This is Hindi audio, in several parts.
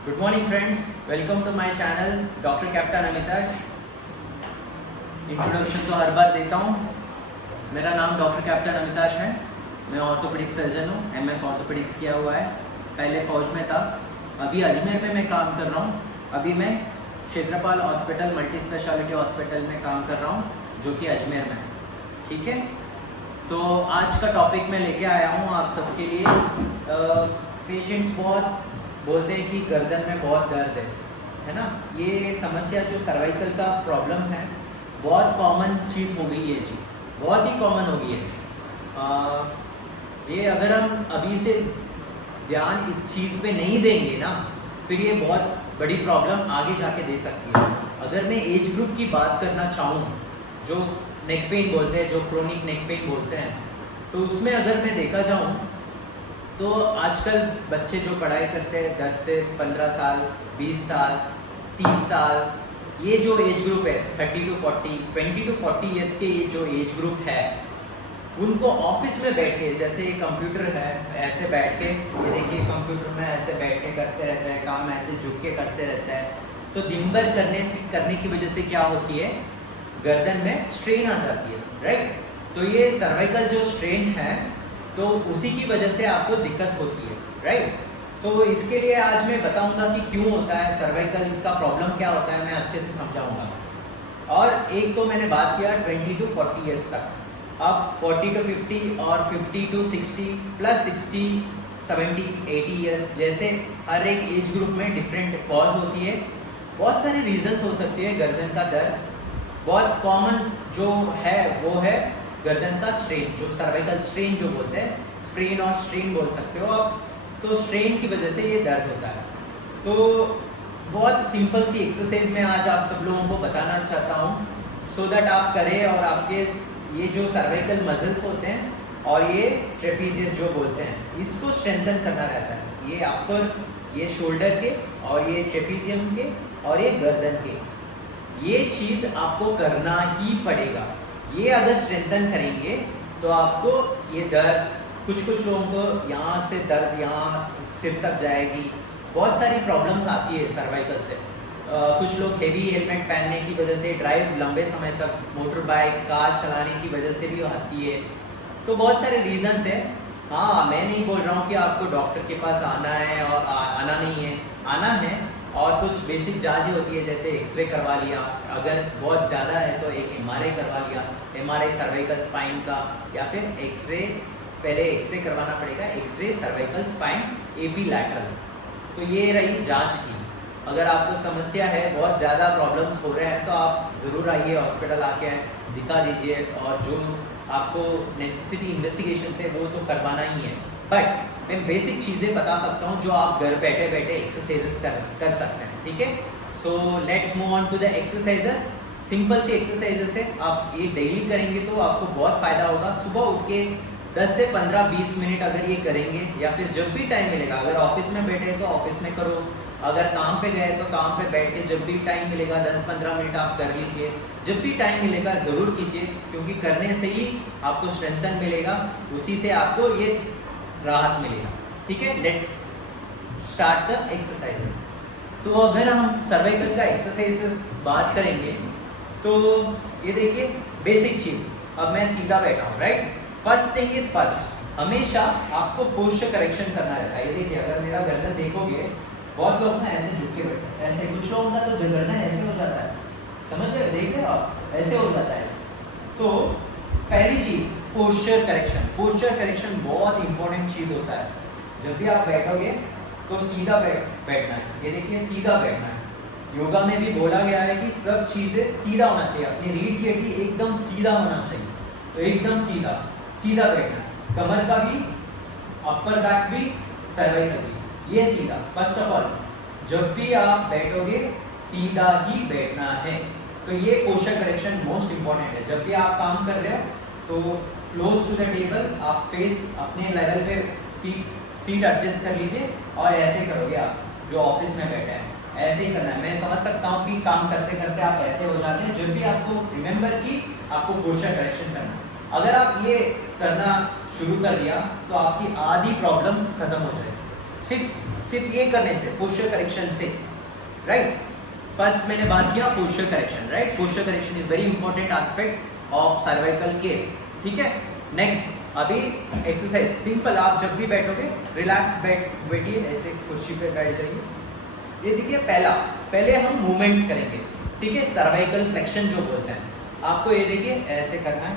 Good morning friends, welcome to my channel doctor captain Amitash. Introduction तो हर बार देता हूँ। मेरा नाम डॉक्टर कैप्टन अमिताश है। मैं ऑर्थोपेडिक सर्जन हूँ, एमएस ऑर्थोपेडिक्स किया हुआ है। पहले फ़ौज में था, अभी अजमेर में मैं काम कर रहा हूँ। अभी मैं क्षेत्रपाल हॉस्पिटल मल्टी स्पेशलिटी हॉस्पिटल में काम कर रहा हूँ, जो कि अजमेर में है। ठीक है, तो आज का टॉपिक मैं लेके आया हूँ आप सबके लिए। पेशेंट्स बहुत बोलते हैं कि गर्दन में बहुत दर्द है ना। ये समस्या जो सर्वाइकल का प्रॉब्लम है, बहुत कॉमन चीज़ हो गई है जी, बहुत ही कॉमन हो गई है। ये अगर हम अभी से ध्यान इस चीज़ पे नहीं देंगे ना, फिर ये बहुत बड़ी प्रॉब्लम आगे जाके दे सकती है। अगर मैं एज ग्रुप की बात करना चाहूँ, जो नेक पेन बोलते हैं, जो क्रोनिक नेक पेन बोलते हैं, तो उसमें अगर मैं देखा जाऊँ तो आजकल बच्चे जो पढ़ाई करते हैं 10 से 15 साल, 20 साल, 30 साल, ये जो एज ग्रुप है 30 टू 40, 20 टू 40 ईयर्स के ये जो एज ग्रुप है, उनको ऑफिस में बैठ के, जैसे कंप्यूटर है ऐसे बैठ के, ये देखिए कंप्यूटर में ऐसे बैठ के करते रहता है काम, ऐसे झुक के करते रहता है, तो दिन भर करने की वजह से क्या होती है, गर्दन में स्ट्रेन आ जाती है, राइट। तो ये सर्वाइकल जो स्ट्रेन है, तो उसी की वजह से आपको दिक्कत होती है, राइट। सो इसके लिए आज मैं बताऊंगा कि क्यों होता है, सर्वाइकल का प्रॉब्लम क्या होता है, मैं अच्छे से समझाऊंगा। और एक तो मैंने बात किया 20 टू 40 ईयर्स तक, अब 40 टू 50 और 50 टू 60 प्लस 60, 70, 80 ईयर्स, जैसे हर एक एज ग्रुप में डिफरेंट कॉज होती है। बहुत सारी रीजंस हो सकती है गर्दन का दर्द। बहुत कॉमन जो है वो है गर्दन का स्ट्रेन, जो सर्वाइकल स्ट्रेन जो बोलते हैं, स्प्रेन और स्ट्रेन बोल सकते हो आप। तो स्ट्रेन की वजह से ये दर्द होता है। तो बहुत सिंपल सी एक्सरसाइज मैं आज आप सब लोगों को बताना चाहता हूँ, सो दैट आप करें और आपके ये जो सर्वाइकल मसल्स होते हैं और ये ट्रेपीजियस जो बोलते हैं, इसको स्ट्रेंथन करना रहता है। ये अपर, ये शोल्डर के, और ये ट्रेपीजियम के, और ये गर्दन के, ये चीज़ आपको करना ही पड़ेगा। ये अगर स्ट्रेंथन करेंगे तो आपको ये दर्द, कुछ लोगों को यहाँ से दर्द यहाँ सिर तक जाएगी, बहुत सारी प्रॉब्लम्स आती है सर्वाइकल से। कुछ लोग हेवी हेलमेट पहनने की वजह से, ड्राइव लंबे समय तक मोटर बाइक कार चलाने की वजह से भी आती है। तो बहुत सारे रीजंस हैं। हाँ, मैं नहीं बोल रहा हूँ कि आपको डॉक्टर के पास आना है और आना नहीं है, आना है। और कुछ बेसिक जांचें होती है, जैसे एक्सरे करवा लिया, अगर बहुत ज़्यादा है तो एक एमआरआई करवा लिया, एमआरआई सर्वाइकल स्पाइन का, या फिर एक्सरे, पहले एक्सरे करवाना पड़ेगा, x-ray cervical spine AP lateral. तो ये रही जांच की। अगर आपको समस्या है, बहुत ज़्यादा प्रॉब्लम्स हो रहे हैं, तो आप ज़रूर आइए हॉस्पिटल, आके दिखा दीजिए, और जो आपको नेसेसिटी इन्वेस्टिगेशन है वो तो करवाना ही है। बट मैं बेसिक चीज़ें बता सकता हूँ जो आप घर बैठे बैठे एक्सरसाइजेस कर सकते हैं, ठीक है। So let's move on to the exercises. Simple सी एक्सरसाइजेस है, आप ये डेली करेंगे तो आपको बहुत फ़ायदा होगा। सुबह उठ के 10 से 15-20 मिनट अगर ये करेंगे, या फिर जब भी टाइम मिलेगा, अगर ऑफिस में बैठे तो ऑफिस में करो, अगर काम पे गए तो काम पे बैठ के जब भी टाइम मिलेगा 10-15 मिनट आप कर लीजिए। जब भी टाइम मिलेगा ज़रूर कीजिए, क्योंकि करने से ही आपको स्ट्रेंथन मिलेगा, उसी से आपको ये राहत मिलेगा, ठीक है। Let's start the exercises. तो अगर हम सर्वाइकल का एक्सरसाइजेस बात करेंगे, तो ये देखिए बेसिक चीज़। अब मैं सीधा बैठा हूँ, right. First thing is first, हमेशा आपको पोस्चर करेक्शन करना रहता है। ये देखिए, अगर मेरा गर्दन देखोगे, बहुत लोग ना ऐसे झुक के बैठे हैं, ऐसे, कुछ लोगों का तो गर्दन ऐसे हो जाता है, समझ रहे हो, देख रहे हो आप, ऐसे हो जाता है। तो पहली चीज़ पोस्चर करेक्शन। पोस्चर करेक्शन बहुत इंपॉर्टेंट चीज़ होता है। जब भी आप बैठोगे तो सीधा बैठना है। ये देखिए, सीधा बैठना है। योगा में भी बोला गया है कि सब चीज़ें सीधा होना चाहिए, अपनी रीढ़ की हड्डी एकदम सीधा होना चाहिए। तो एकदम सीधा सीधा बैठना है, कमर का भी, अपर बैक भी, सर्वाइकल भी, ये सीधा। फर्स्ट ऑफ ऑल, जब भी आप बैठोगे सीधा ही बैठना है। तो ये पोस्चर करेक्शन मोस्ट इंपॉर्टेंट है। जब भी आप काम कर रहे हो तो क्लोज टू द टेबल, आप फेस अपने लेवल पे सीट एडजस्ट कर लीजिए, और ऐसे करोगे आप, जो ऑफिस में बैठे हैं ऐसे ही करना है। मैं समझ सकता हूँ कि काम करते करते आप ऐसे हो जाते हैं। जब भी आपको रिमेंबर कि आपको पोस्चर करेक्शन करना है, अगर आप ये करना शुरू कर दिया तो आपकी आधी प्रॉब्लम खत्म हो जाएगी। सिर्फ ये करने से, पोस्चर करेक्शन से, राइट। फर्स्ट मैंने बात किया posture correction, right. Posture correction is very important aspect of cervical care, ठीक है। नेक्स्ट अभी एक्सरसाइज सिंपल, आप जब भी बैठोगे रिलैक्स बैठिए, ऐसे कुर्सी पे बैठ जाइए। ये देखिए पहले हम मूवमेंट्स करेंगे, ठीक है। सर्वाइकल फ्लेक्शन जो बोलते हैं, आपको ये देखिए ऐसे करना है,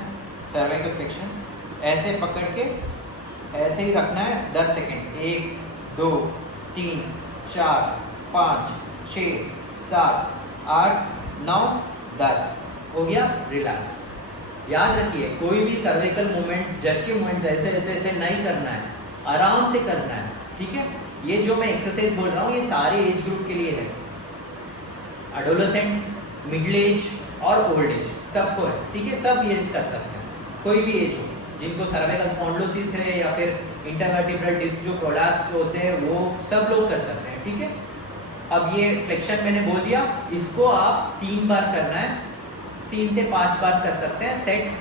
सर्वाइकल फ्लेक्शन ऐसे पकड़ के ऐसे ही रखना है 10 सेकेंड। 1 2 3 4 5 6 7 8 9 10 हो गया, रिलैक्स। याद रखिए कोई भी सर्वाइकल मूवमेंट्स, जर्की मूवमेंट्स ऐसे ऐसे ऐसे नहीं करना है, आराम से करना है, ठीक है। ये जो मैं एक्सरसाइज बोल रहा हूँ ये सारे एज ग्रुप के लिए है, एडोलेसेंट, मिडिल एज और ओल्ड एज सबको है, ठीक है। सब एज कर सकते हैं, कोई भी एज हो, जिनको सर्वाइकल स्पॉन्डिलोसिस है या फिर इंटरवर्टिब्रल डिस्क जो प्रोलैप्स होते हैं वो सब लोग कर सकते हैं, ठीक है। अब ये फ्लेक्शन मैंने बोल दिया, इसको आप 3 बार करना है, 3 से 5 बार कर सकते हैं सेट,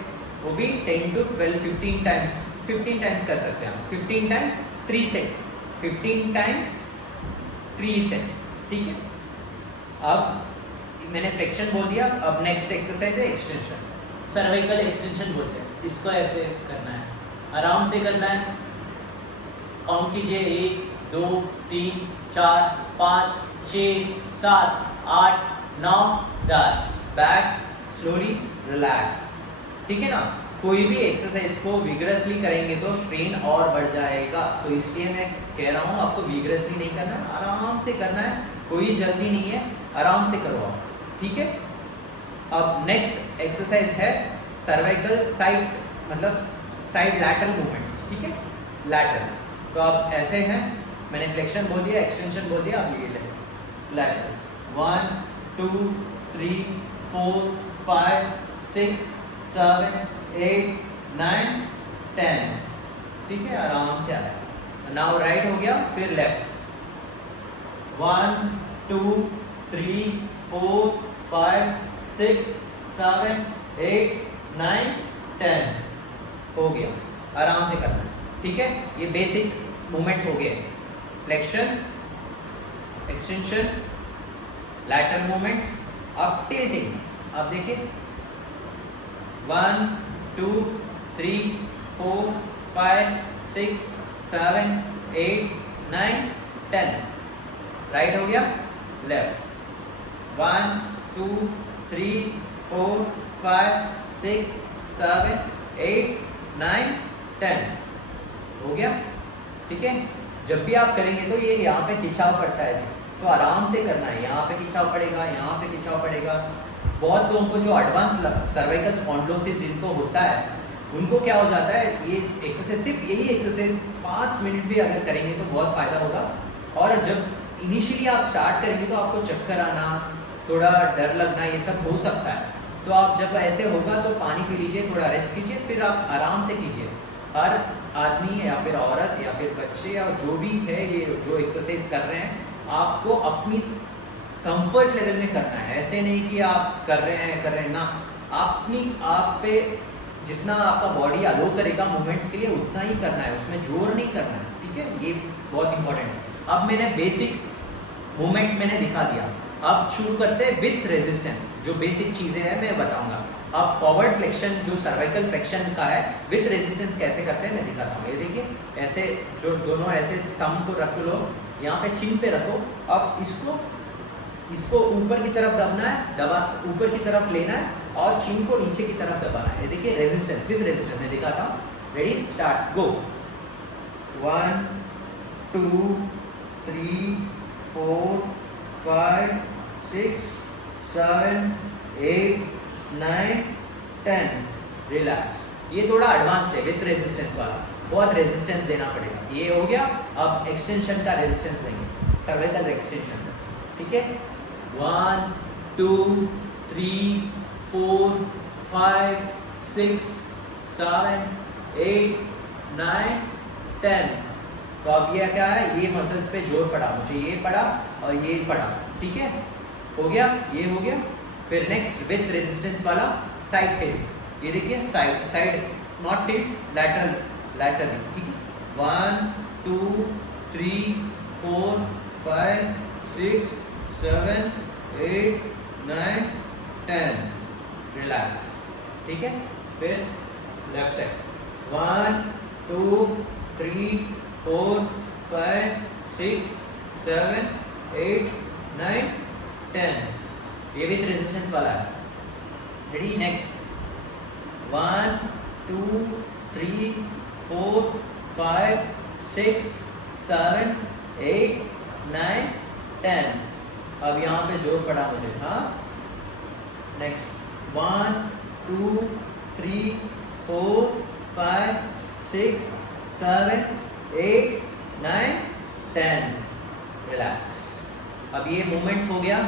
वो भी 10 to 12 15 टाइम्स कर सकते हैं। 15 टाइम्स 3 सेट, 15 टाइम्स 3 सेट्स, ठीक है। अब मैंने फ्लेक्शन बोल दिया, अब नेक्स्ट एक्सरसाइज है एक्सटेंशन, सर्वाइकल एक्सटेंशन बोलते हैं। इसको ऐसे करना है, आराम से करना है, काउंट कीजिए 1 2 3 4 5 6 7 8 9 10, बैक स्लोली रिलैक्स, ठीक है ना। कोई भी एक्सरसाइज को विगरसली करेंगे तो स्ट्रेन और बढ़ जाएगा, तो इसलिए मैं कह रहा हूँ आपको विगरसली नहीं करना है, आराम से करना है, कोई जल्दी नहीं है, आराम से करो आप, ठीक है। अब नेक्स्ट एक्सरसाइज है सर्वाइकल साइड, मतलब साइड लैटरल मूवमेंट्स, ठीक है, लैटरल। तो आप ऐसे हैं, मैंने फ्लेक्शन बोल दिया, एक्सटेंशन बोल दिया, आप ये लैटरल 1 2 3 4 5 6 7 8 9 10, ठीक है, आराम से आ रहा है। नाउ राइट हो गया, फिर लेफ्ट 1 2 3 4 5 6 7 8 9 10 हो गया, आराम से करना है, ठीक है। ये बेसिक मूवमेंट्स हो गए, फ्लेक्शन, एक्सटेंशन, लैटरल मूवमेंट्स। अब टिल्टिंग, अब देखिए 1 2 3 4 5 6 7 8 9 10, राइट हो गया, लेफ्ट 1 2 3 4 5 6 7 8 9 10 हो गया, ठीक है। जब भी आप करेंगे तो ये यहाँ पे खिंचाव पड़ता है, तो आराम से करना है, यहाँ पे खिंचाव पड़ेगा, यहाँ पे खिंचाव पड़ेगा। बहुत लोगों को जो एडवांस सर्वाइकल स्पॉन्डिलोसिस जिनको होता है उनको क्या हो जाता है, ये एक्सरसाइज, सिर्फ यही एक्सरसाइज 5 मिनट भी अगर करेंगे तो बहुत फ़ायदा होगा। और जब इनिशियली आप स्टार्ट करेंगे तो आपको चक्कर आना, थोड़ा डर लगना, ये सब हो सकता है। तो आप जब ऐसे होगा तो पानी पी लीजिए, थोड़ा रेस्ट कीजिए, फिर आप आराम से कीजिए। हर आदमी या फिर औरत या फिर बच्चे या जो भी है ये जो एक्सरसाइज कर रहे हैं, आपको अपनी कंफर्ट लेवल में करना है, ऐसे नहीं कि आप कर रहे हैं ना, अपनी आप पे जितना आपका बॉडी अलो करेगा मूवमेंट्स के लिए उतना ही करना है, उसमें जोर नहीं करना है, ठीक है। ये बहुत इंपॉर्टेंट है। अब मैंने बेसिक मूवमेंट्स मैंने दिखा दिया, अब शुरू करते हैं विथ रेजिस्टेंस। जो बेसिक चीज़ें हैं मैं बताऊंगा। अब फॉरवर्ड फ्लेक्शन जो सर्वाइकल फ्लेक्शन का है विथ रेजिस्टेंस कैसे करते हैं मैं दिखाता हूँ। ये देखिए, ऐसे जो दोनों ऐसे थंब को रख लो, यहाँ पे चिन पे रखो, अब इसको ऊपर की तरफ दबना है, ऊपर की तरफ लेना है और चिन को नीचे की तरफ दबाना है। ये देखिए रेजिस्टेंस, विथ रेजिस्टेंस मैं दिखाता हूँ। रेडी, स्टार्ट, गो। 1 2 3 4 5 6 7 8 9 10, रिलैक्स। ये थोड़ा एडवांस है विथ रेजिस्टेंस वाला, बहुत रेजिस्टेंस देना पड़ेगा। ये हो गया। अब एक्सटेंशन का रेजिस्टेंस देंगे, सर्वाइकल एक्सटेंशन का, ठीक है। 1 2 3 4 5 6 7 8 9 10। तो अब ये क्या है, ये मसल्स पे जोर पड़ा, मुझे ये पड़ा और ये पड़ा, ठीक है, हो गया, ये हो गया। फिर नेक्स्ट विथ रेजिस्टेंस वाला साइड टिल्ट, ये देखिए साइड नॉट टिल्ट, लैटरली, ठीक है। 1 2 3 4 5 6 7 8 9 10 रिलैक्स। ठीक है, फिर लेफ्ट साइड 1 2 3 4 5 6 7 8 9 10, ये विथ रेजिस्टेंस वाला है। Ready, next 1 2 3 4 5 6 7 8 9 10। अब यहाँ पे जोर पड़ा मुझे। हाँ, नेक्स्ट 1 2 3 4 5 6 7 8 9 10 रिलैक्स। अब ये मूवमेंट्स हो गया,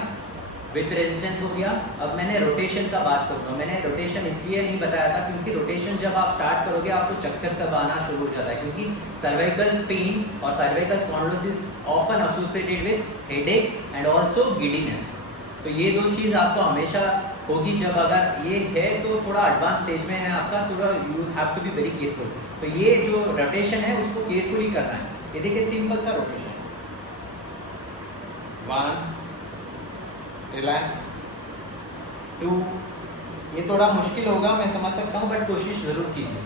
विथ रेजिस्टेंस हो गया। अब मैंने रोटेशन का बात करूँगा। मैंने रोटेशन इसलिए नहीं बताया था क्योंकि रोटेशन जब आप स्टार्ट करोगे आपको चक्कर सब आना शुरू हो जाता है, क्योंकि सर्वाइकल पेन और cervical spondylosis often associated with headache and also giddiness. तो ये दो चीज़ आपको हमेशा होगी। जब अगर ये है तो थोड़ा एडवांस स्टेज में है आपका, थोड़ा you have to be very careful. तो ये जो रोटेशन है उसको केयरफुली करना है। ये देखिए सिंपल सा रोटेशन, 1 रिलैक्स 2, ये थोड़ा मुश्किल होगा मैं समझ सकता हूँ, बट कोशिश जरूर कीजिए।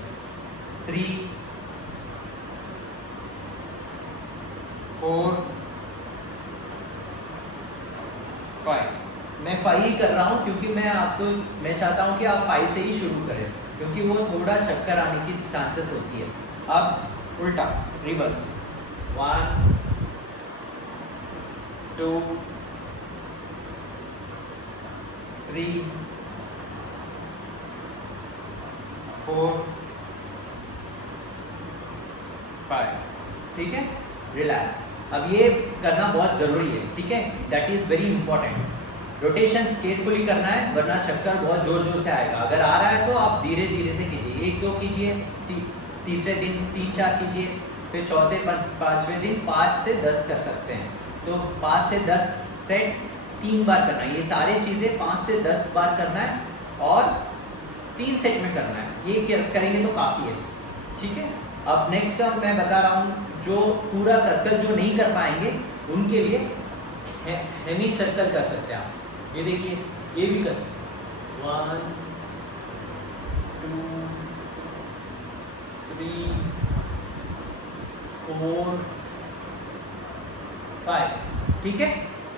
3 4 5, मैं 5 ही कर रहा हूँ क्योंकि मैं चाहता हूँ कि आप 5 से ही शुरू करें, क्योंकि वो थोड़ा चक्कर आने की चांसेस होती है। अब उल्टा रिवर्स 1 2 3 4 5। ठीक है, रिलैक्स। अब ये करना बहुत ज़रूरी है। ठीक है, that is very important. Rotations carefully करना है, वरना चक्कर बहुत ज़ोर ज़ोर से आएगा। अगर आ रहा है तो आप धीरे धीरे से कीजिए, 1 2 कीजिए, तीसरे दिन 3 4 कीजिए, फिर चौथे 5वें दिन 5 से 10 कर सकते हैं। तो 5 से 10 सेट 3 बार करना है। ये सारी चीज़ें 5 से 10 बार करना है और 3 सेट में करना है। ये करेंगे तो काफ़ी है। ठीक है, अब नेक्स्ट मैं बता रहा हूँ, जो पूरा सर्कल जो नहीं कर पाएंगे उनके लिए हेमी सर्कल कर सकते हैं आप। ये देखिए, ये भी कर सकते हैं। 1 2 3 4 5। ठीक है,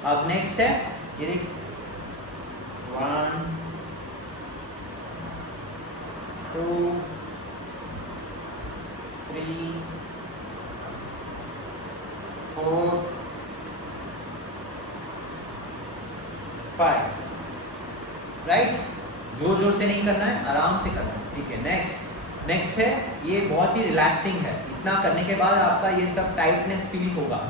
अब नेक्स्ट है ये देखिए 1 2 3 4 5। राइट, जोर जोर से नहीं करना है, आराम से करना है। ठीक है, नेक्स्ट है, ये बहुत ही रिलैक्सिंग है। इतना करने के बाद आपका ये सब टाइटनेस फील होगा।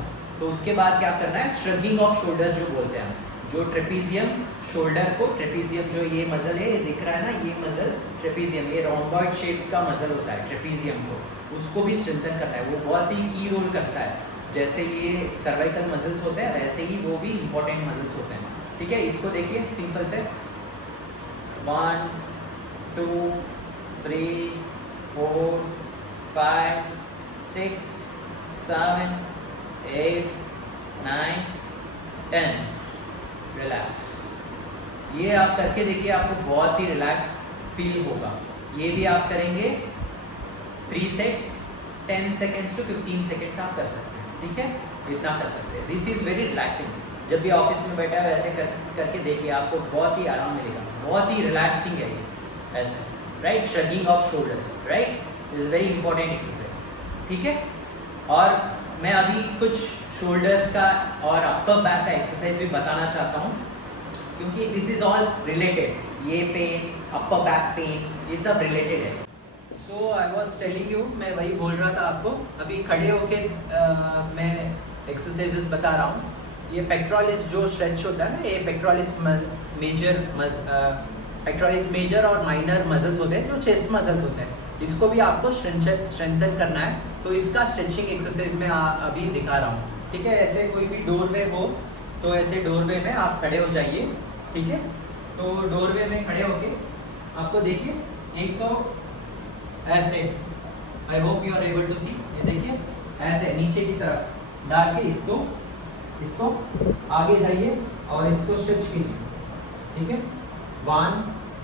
तो उसके बाद क्या करना है, श्रगिंग ऑफ शोल्डर जो बोलते हैं, जो ट्रेपीजियम शोल्डर को, ट्रेपीजियम जो ये मसल है, ये दिख रहा है ना, ये मसल ट्रेपीजियम, ये रोम्बॉइड शेप का मसल होता है ट्रेपीजियम को, उसको भी स्ट्रेंथन करना है। वो बहुत ही की रोल करता है। जैसे ये सर्वाइकल मसल्स होते हैं वैसे ही वो भी इंपॉर्टेंट मसल्स होते हैं। ठीक है, इसको देखिए सिंपल से 1 2 3 4 5 6 7 8 9 10 रिलैक्स। ये आप करके देखिए, आपको बहुत ही रिलैक्स फील होगा। ये भी आप करेंगे 3 सेट्स 10 सेकेंड्स टू 15 सेकेंड्स आप कर सकते हैं। ठीक है, इतना कर सकते हैं। This is very relaxing. जब भी ऑफिस में बैठा है ऐसे करके देखिए, आपको बहुत ही आराम मिलेगा। बहुत ही रिलैक्सिंग है ये ऐसे। Right, shrugging off shoulders, right, is very important exercise. ठीक है, और मैं अभी कुछ शोल्डर्स का और अपर बैक का एक्सरसाइज भी बताना चाहता हूँ, क्योंकि दिस इज़ ऑल रिलेटेड। ये पेन, अपर बैक पेन, ये सब रिलेटेड है। सो आई वॉज टेलिंग यू, मैं वही बोल रहा था आपको। अभी खड़े होके मैं एक्सरसाइजेस बता रहा हूँ। ये पेक्टोरलिस जो स्ट्रेच होता है ना, ये पेक्टोरलिस मेजर और माइनर मसल्स होते हैं, जो चेस्ट मसल्स होते हैं। इसको भी आपको स्ट्रेंथन करना है। तो इसका स्ट्रेचिंग एक्सरसाइज मैं अभी दिखा रहा हूँ। ठीक है, ऐसे कोई भी डोरवे हो तो ऐसे डोरवे में आप खड़े हो जाइए। ठीक है, तो डोरवे में खड़े होके आपको देखिए, एक तो ऐसे, I hope you are able to see, ये देखिए ऐसे नीचे की तरफ, डाल के इसको आगे जाइए और इसको स्ट्रेच कीजिए, ठीक है। 1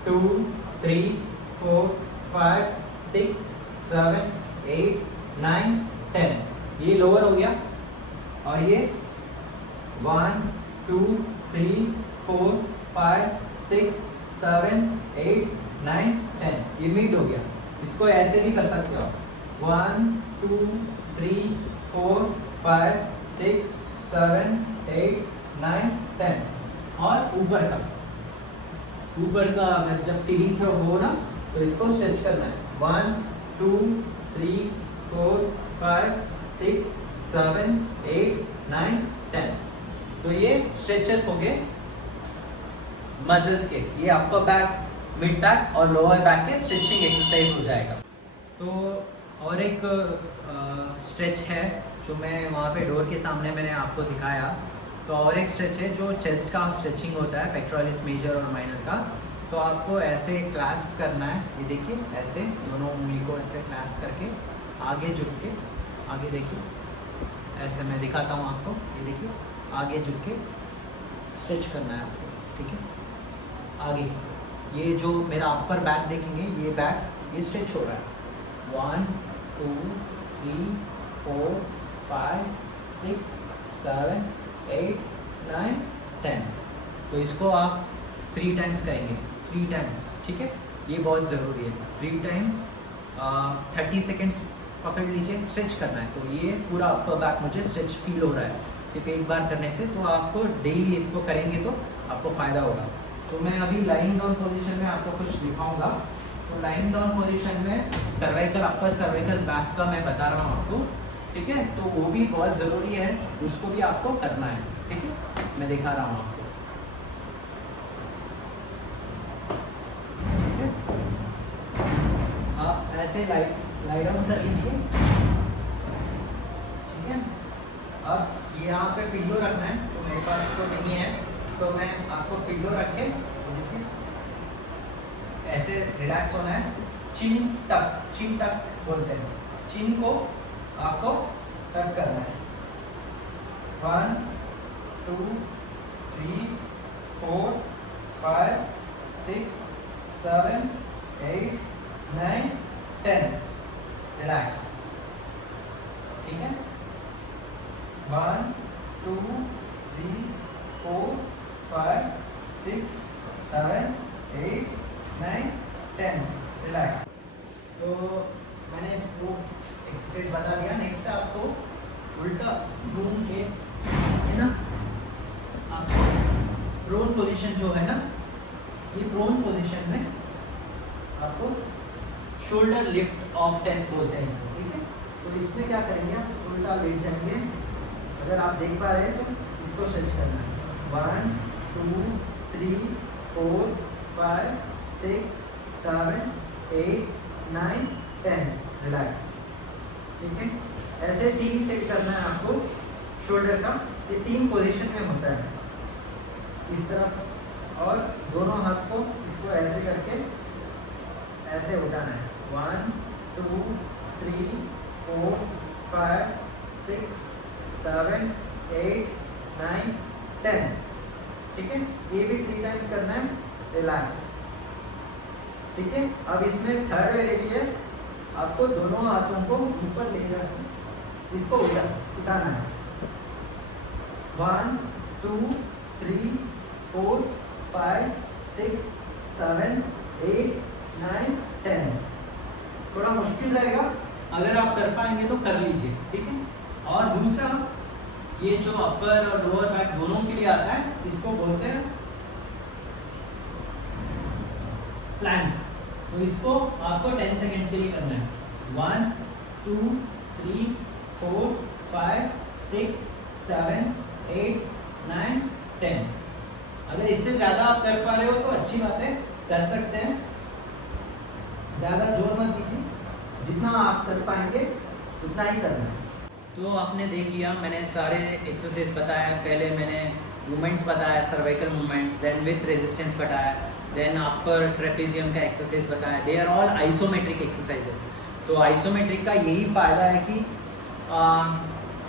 2 3 4 5 6 7 8 9 10, ये लोअर हो गया। और ये 1 2 3 4 5 6 7 8 9 10, ये मिड हो गया। इसको ऐसे भी कर सकते हो आप, 1 2 3 4 5 6 7 8 9 10। और ऊपर का अगर जब सीलिंग का हो ना तो इसको स्ट्रेच करना है, 1 2 3 4 5 6 7 8 9 10। तो ये स्ट्रेचेस हो गए मसल्स के, ये अपर बैक, मिड बैक और लोअर बैक के स्ट्रेचिंग एक्सरसाइज हो जाएगा। तो और एक स्ट्रेच है जो मैं वहाँ पे डोर के सामने मैंने आपको दिखाया। तो और एक स्ट्रेच है जो चेस्ट का स्ट्रेचिंग होता है, पेक्टोरलिस मेजर और माइनर का। तो आपको ऐसे क्लैस्प करना है, ये देखिए ऐसे दोनों उंगली को ऐसे क्लैस्प करके आगे झुक के, आगे देखिए ऐसे मैं दिखाता हूँ आपको, ये देखिए आगे झुक के स्ट्रेच करना है आपको, ठीक है। आगे ये जो मेरा अपर बैक देखेंगे, ये बैक ये स्ट्रेच हो रहा है, 1 2 3 4 5 6 7 8 9 10। तो इसको आप 3 टाइम्स करेंगे, 3 टाइम्स, ठीक है। ये बहुत ज़रूरी है, 3 टाइम्स 30 सेकेंड्स पकड़ लीजिए, स्ट्रेच करना है। तो ये पूरा अपर बैक मुझे स्ट्रेच फील हो रहा है सिर्फ एक बार करने से। तो आपको डेली इसको करेंगे तो आपको फ़ायदा होगा। तो मैं अभी लाइंग डाउन पोजीशन में आपको कुछ दिखाऊंगा। तो लाइंग डाउन पोजीशन में सर्वाइकल अपर, सर्वाइकल बैक का मैं बता रहा हूँ आपको, ठीक है। तो वो भी बहुत ज़रूरी है, उसको भी आपको करना है, ठीक है। मैं दिखा रहा हूँ आपको, ठीक है। आप ऐसे लाई डाउन कर लीजिए, ठीक है। अब यहाँ पे पिल्लो रखना है, तो मेरे पास तो नहीं है, तो मैं आपको पिल्लो रख के देखिए ऐसे रिलैक्स होना है। चिन टक बोलते हैं, चिन को आपको टक करना है। 1 2 3 4 5 6 7 8 9 10, रिलैक्स, ठीक है। 1 2 3 4 5 6 7 8 9 10, रिलैक्स। तो मैंने वो एक्सरसाइज बता दिया। नेक्स्ट आपको उल्टा प्रोन के, है ना, आपको प्रोन पोजीशन जो है ना, ये प्रोन पोजीशन में आपको शोल्डर लिफ्ट ऑफ टेस्ट बोलते हैं इसको, ठीक है। तो इसमें क्या करेंगे, आप उल्टा लेट जाएंगे। अगर आप देख पा रहे हैं तो इसको स्ट्रेच करना है, 1 2 3 4 5 6 7 8 9 10, रिलैक्स, ठीक है। ऐसे 3 सेट करना है आपको शोल्डर का। ये 3 पोजीशन में होता है, इस तरफ, और दोनों हाथ को इसको ऐसे करके ऐसे उठाना है, 1 2 3 4 5 6 7 8 9 10, ठीक है। ये भी 3 टाइम्स करना है, रिलैक्स, ठीक है। अब इसमें थर्ड वेरिएटी है, आपको दोनों हाथों को ऊपर ले जाना, इसको उठाना है, 1 2 3 4 5 6 7 8 9 10। थोड़ा मुश्किल रहेगा, अगर आप कर पाएंगे तो कर लीजिए, ठीक है। और दूसरा, ये जो अपर और लोअर बैक दोनों के लिए आता है, इसको बोलते हैं प्लैंक। तो इसको आपको 10 सेकेंड्स के लिए करना है, 1 2 3 4 5 6 7 8 9 10। अगर इससे ज़्यादा आप कर पा रहे हो तो अच्छी बात है, कर सकते हैं। ज़्यादा जोर मत दीजिए, जितना आप कर पाएंगे उतना ही करना है। तो आपने देख लिया, मैंने सारे एक्सरसाइज बताया। पहले मैंने मूवमेंट्स बताया, cervical movements, then with resistance बताया, देन अपर ट्रेपेजियम का एक्सरसाइज बताया। They are all isometric exercises. तो आइसोमेट्रिक का यही फ़ायदा है कि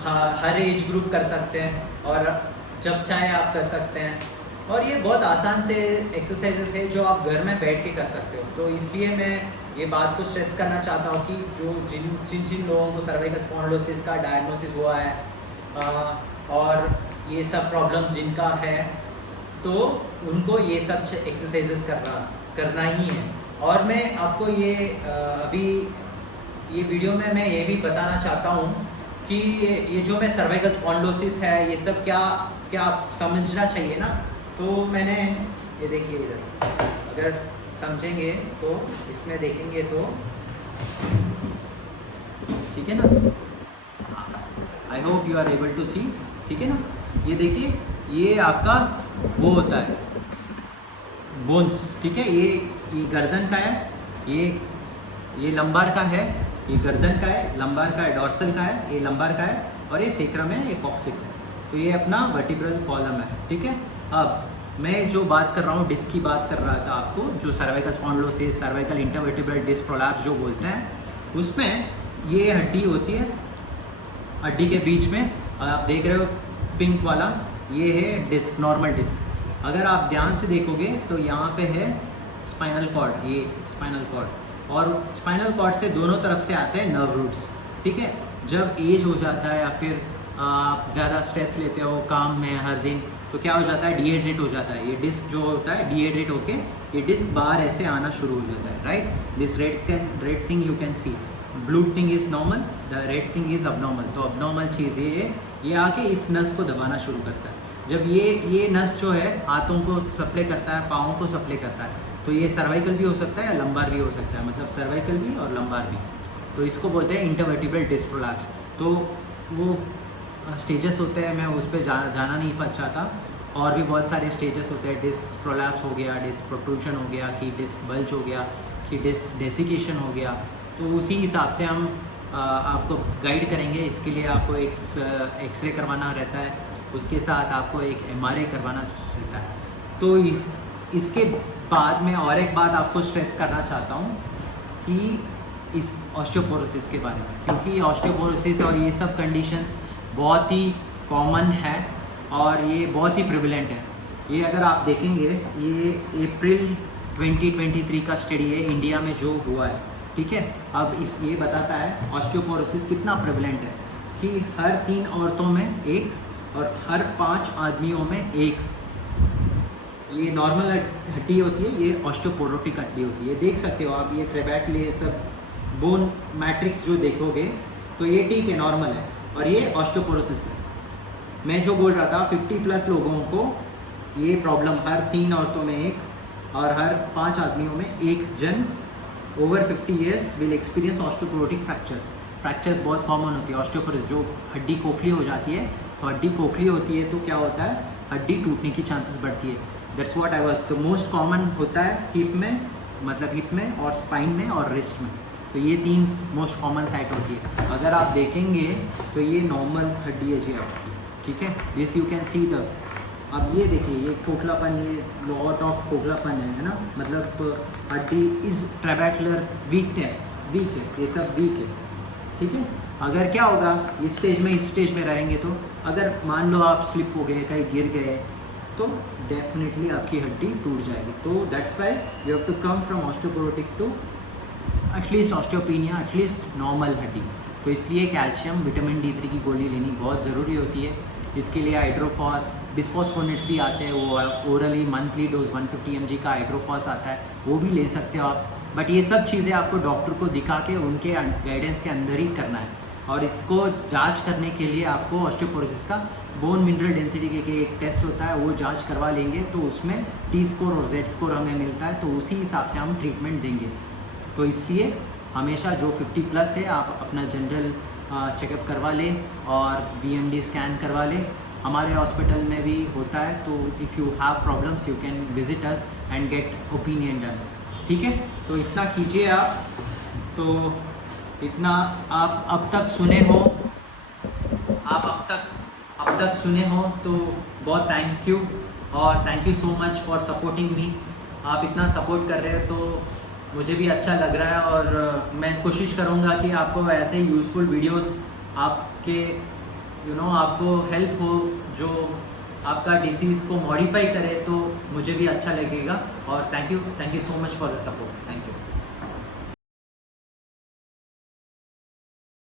हर एज ग्रुप कर सकते हैं और जब चाहे आप कर सकते हैं। और ये बहुत आसान से एक्सरसाइजेस है जो आप घर में बैठ के कर सकते हो। तो इसलिए मैं ये बात को स्ट्रेस करना चाहता हूँ कि जो जिन लोगों को सर्वाइकल स्पॉन्डिलोसिस का डायग्नोसिस हुआ है और ये सब प्रॉब्लम्स जिनका है, तो उनको ये सब एक्सरसाइजेस करना ही है। और मैं आपको ये अभी ये वीडियो में मैं ये भी बताना चाहता हूँ कि ये जो मैं सर्वाइकल स्पॉन्डिलोसिस है ये सब क्या समझना चाहिए ना। तो मैंने ये देखिए इधर, अगर समझेंगे तो इसमें देखेंगे तो ठीक है ना, I hope you are able to see, ठीक है ना। ये देखिए, ये आपका वो होता है बोन्स, ठीक है। ये गर्दन का है, ये लंबार का है, ये गर्दन का है, लंबार का है, डॉर्सल का है, ये लंबार का है, और ये सेक्रम है, ये कॉक्सिक्स है। तो ये अपना वर्टिब्रल कॉलम है, ठीक है। अब मैं जो बात कर रहा हूँ, डिस्क की बात कर रहा था आपको, जो cervical spondylosis, cervical intervertebral disc prolapse जो बोलते हैं, उसमें ये हड्डी होती है, हड्डी के बीच में आप देख रहे हो पिंक वाला, ये है डिस्क, नॉर्मल डिस्क। अगर आप ध्यान से देखोगे तो यहाँ पे है स्पाइनल कॉर्ड, ये स्पाइनल कॉर्ड, और स्पाइनल कॉर्ड से दोनों तरफ से आते हैं नर्व रूट्स, ठीक है। जब एज हो जाता है या फिर आप ज़्यादा स्ट्रेस लेते हो काम में हर दिन, तो क्या हो जाता है, डिहाइड्रेट हो जाता है। ये डिस्क जो होता है डिहाइड्रेट होके ये डिस्क बाहर ऐसे आना शुरू हो जाता है, right. This red thing you can see, blue thing is normal, the red thing is abnormal. तो अबनॉर्मल चीज़ ये आके इस नस को दबाना शुरू करता है। जब ये नस जो है हाथों को सप्लाई करता है, पाँव को सप्लाई करता है, तो ये सर्वाइकल भी हो सकता है या लंबार भी हो सकता है, मतलब सर्वाइकल भी और लंबार भी। तो इसको बोलते हैं इंटरवर्टिब्रल डिस्क प्रोलैप्स। तो वो स्टेजेस होते हैं, मैं उस पर जाना नहीं चाहता, और भी बहुत सारे स्टेजेस होते हैं। डिस्क प्रोलैप्स हो गया, डिस्क प्रोट्रूशन हो गया, कि डिस्क बल्ज हो गया, कि डिस्क डेसिकेशन हो गया। तो उसी हिसाब से हम आपको गाइड करेंगे। इसके लिए आपको एक एक्सरे करवाना रहता है, उसके साथ आपको एक MRI करवाना रहता है। तो इसके बाद में और एक बात आपको स्ट्रेस करना चाहता हूँ कि इस ऑस्टियोपोरोसिस के बारे में, क्योंकि ऑस्टियोपोरोसिस और ये सब कंडीशंस बहुत ही कॉमन है और ये बहुत ही प्रिविलेंट है। ये अगर आप देखेंगे, ये अप्रैल 2023 का स्टडी है इंडिया में जो हुआ है, ठीक है। अब ये बताता है ऑस्टियोपोरोसिस कितना प्रिविलेंट है, कि हर 3 औरतों में एक और हर 5 आदमियों में एक ये नॉर्मल हड्डी होती है, ये ऑस्टियोपोरोटिक हड्डी होती है। देख सकते हो आप, ये ट्रेबैकल, ये सब बोन मैट्रिक्स जो देखोगे तो ये ठीक है, नॉर्मल है, और ये ऑस्टियोपोरोसिस है। मैं जो बोल रहा था 50+ लोगों को ये प्रॉब्लम, हर 3 औरतों में एक और हर 5 आदमियों में एक जन over 50 years will experience osteoporotic fractures बहुत कॉमन होती है। ऑस्टियोपोरोसिस जो हड्डी खोखली हो जाती है, तो हड्डी खोखली होती है तो क्या होता है, हड्डी टूटने की चांसेस बढ़ती है। That's what I was. तो मोस्ट कॉमन होता है हिप में, मतलब हिप में और स्पाइन में और रिस्ट में। तो ये 3 मोस्ट कॉमन साइट होती है। अगर आप देखेंगे तो ये नॉर्मल हड्डी है जी आपकी, ठीक है। This you can see the, अब ये देखिए, ये खोखलापन, ये लॉट ऑफ खोखलापन है ना, मतलब हड्डी इज ट्रेबैकुलर वीक है, ये सब वीक है, ठीक है। अगर क्या होगा, इस स्टेज में रहेंगे तो अगर मान लो आप स्लिप हो गए, कहीं गिर गए, तो डेफिनेटली आपकी हड्डी टूट जाएगी। तो that's why you have to come from osteoporotic to at least osteopenia, at least normal हड्डी। तो इसलिए कैल्शियम, विटामिन D3 की गोली लेनी बहुत ज़रूरी होती है। इसके लिए हाइड्रोफॉस, बिस्फोस्फोनेट्स भी आते हैं, वो ओरली मंथली डोज 150 mg का हाइड्रोफॉस आता है, वो भी ले सकते हो आप। बट ये सब चीज़ें आपको डॉक्टर को दिखा के उनके गाइडेंस के अंदर ही करना है। और इसको जांच करने के लिए आपको ऑस्टियोपोरोसिस का बोन मिनरल डेंसिटी के एक टेस्ट होता है, वो जांच करवा लेंगे तो उसमें T स्कोर और Z स्कोर हमें मिलता है, तो उसी हिसाब से हम ट्रीटमेंट देंगे। तो इसलिए हमेशा जो 50+ है, आप अपना जनरल चेकअप करवा लें और BMD स्कैन करवा लें। हमारे हॉस्पिटल में भी होता है, तो if you have problems you can visit us and get opinion done, ठीक है। तो इतना कीजिए आप। तो इतना आप अब तक सुने हो, तो बहुत थैंक यू, और thank you so much for supporting me. आप इतना सपोर्ट कर रहे हो तो मुझे भी अच्छा लग रहा है, और मैं कोशिश करूँगा कि आपको ऐसे ही यूज़फुल वीडियोस आपके आपको हेल्प हो, जो आपका डिसीज़ को मॉडिफाई करे, तो मुझे भी अच्छा लगेगा। और thank you so much for the support. Thank you.